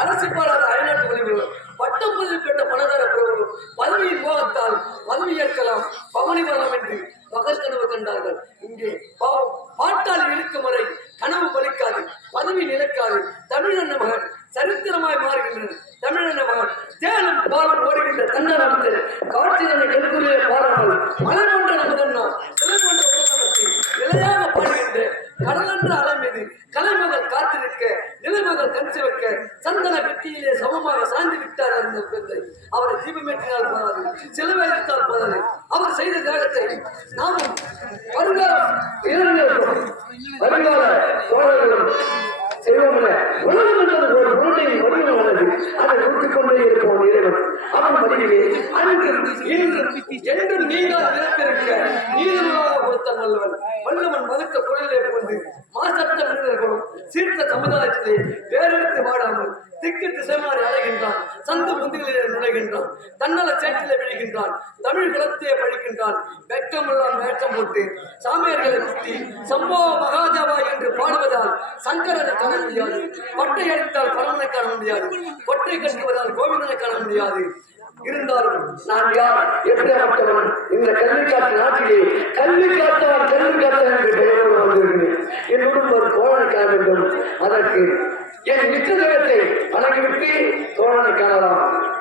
அரசிப்பாளர் அயல்நாட்டு வழிபடுவோம் பட்டம் பதில் பெற்ற பணக்கார பிரபுகளும் பதவியின் மோகத்தால் பதவி ஏற்கலாம் பவனி வரலாம் என்று மகற்கனவு கண்டார்கள். இங்கே பாட்டாளி இருக்கும் வரை கனவு பலிக்காது, பதவி நிலைக்காது. தமிழன் மகன் சரித்திரமாய் மாறுகின்றனர். தமிழன் மகன் தேனும் பாலும் ஓடுகின்ற தன்னரத்து காற்றினை கெடுக்குள்ளே பாராமல் மலை போன்ற நமதன்னா சிலை போன்ற உலகமற்றி நிலையாக பாடுகின்ற கடலென்ற அலை மீது கலைமகள் காத்திருக்க நிலைமகள் கண் சிவக்க சந்தன பெட்டியிலே சமமாக சாய்ந்து விட்டார். அந்த பெண்ணை அவரை தீபமேற்றினால் போதாது, சிலுவைத்தால் போதாது. அவர் செய்த தியாகத்தை நாமும் வருங்காலம் இளைஞர்களும் வருங்கால சோழர்களும் செய்வோம். உலகம் என்பது ஒரு பொருளையும் வடிவமானது. அதை கொடுத்துக் கொண்டே இருப்போம். இறைவன் அவன் வடிவிலே அன்று என்றும் நீங்கள் நினைத்திருக்க நீதிமுறையாக கொடுத்த நல்லவன் வல்லவன் வகுத்த குரலிலே கொண்டு மாசற்ற மனிதர்களும் சீர்த்த சமுதாயத்திலே பேரெடுத்து வாடாமல் திக்கு திசைமாறி அலைகின்றான். சந்து முந்துகளிலே நுழைகின்றான். தன்னல சேற்றிலே விழுகின்றான். தமிழ் குலத்தையே பழிக்கின்றான். வெக்கமெல்லாம் வேட்டம் போட்டு சாமியார்களை குத்தி சம்பவ மகாஜாவா என்று பாடுவதால் சங்கரனை காண முடியாது. பட்டை அடித்தால் பரமனை காண முடியாது. கொட்டை கட்டுவதால் கோவிந்தனை காண முடியாது. இருந்தாலும் நான் யார், எப்படியாப்பட்டவன்? இந்த கல்விக்காட்டு நாட்டிலே கல்வி காத்தவன் கல்வி காத்தவன் என்று பெயரோடு வந்திருக்கிறேன். என்னுடன் ஒரு தோழனை காண வேண்டும். அதற்கு என் நிச்சயத்தை வழங்கிவிட்டு தோழனை காணலாம்.